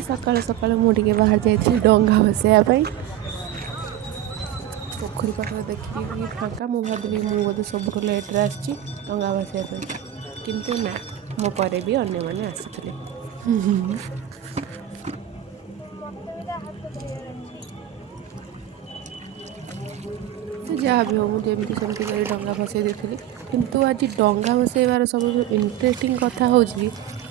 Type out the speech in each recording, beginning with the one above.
आज सकाल सकाल मुझे बाहर जाइए डंगा भसैया पोखरी पाखे देखिए फाँका मु भाविली मुझे बोधे सब लेट्रे आसी डंगा भसैया किंतु ना मो पर भी अन्य मैंने आसी तो जहाँ भी हो मुझे सेमती कर डंगा भसई देती किंतु आज डंगा भसैबार सब इंटरेस्टिंग कथा हूँ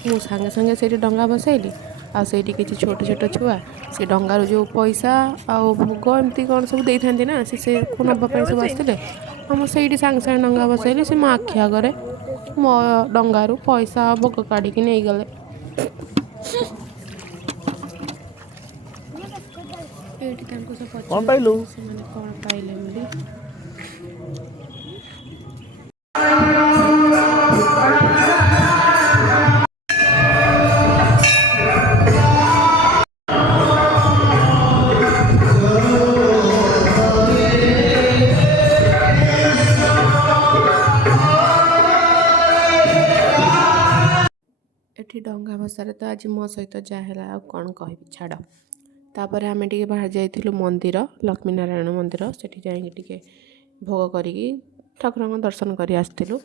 मु सांगे सांगे से डंगा भसैली आ ସେଇଠି କିଛି ଛୋଟ ଛୋଟ ଛୁଆ ସେ ଡଙ୍ଗାରୁ ଯେଉଁ ପଇସା ଆଉ ଭୋଗ ଏମିତି କ'ଣ ସବୁ ଦେଇଥାନ୍ତି ନା ସେ ନେବା ପାଇଁ ସବୁ ଆସିଥିଲେ ଆଉ ମୁଁ ସେଇଠି ସାଙ୍ଗେ ସାଙ୍ଗେ ଡଙ୍ଗା ଭସେଇଲି ସେ ମୋ ଆଖି ଆଗରେ ମୋ ଡଙ୍ଗାରୁ ପଇସା ଆଉ ଭୋଗ କାଢ଼ିକି ନେଇଗଲେ। ଏଇଠି ତାଙ୍କୁ ସବୁ ପଚାରୁଥିଲି ସେମାନେ କ'ଣ ପାଇଲେ ବୋଲି। एठी डंगा भसारे तो आज मो सहित जहाँ आ कौन कह छाड़ तापर आम टे बाहर जाइलु मंदिर लक्ष्मीनारायण मंदिर सेठी जाइए भोग करी ठाकुर दर्शन कर आसलु।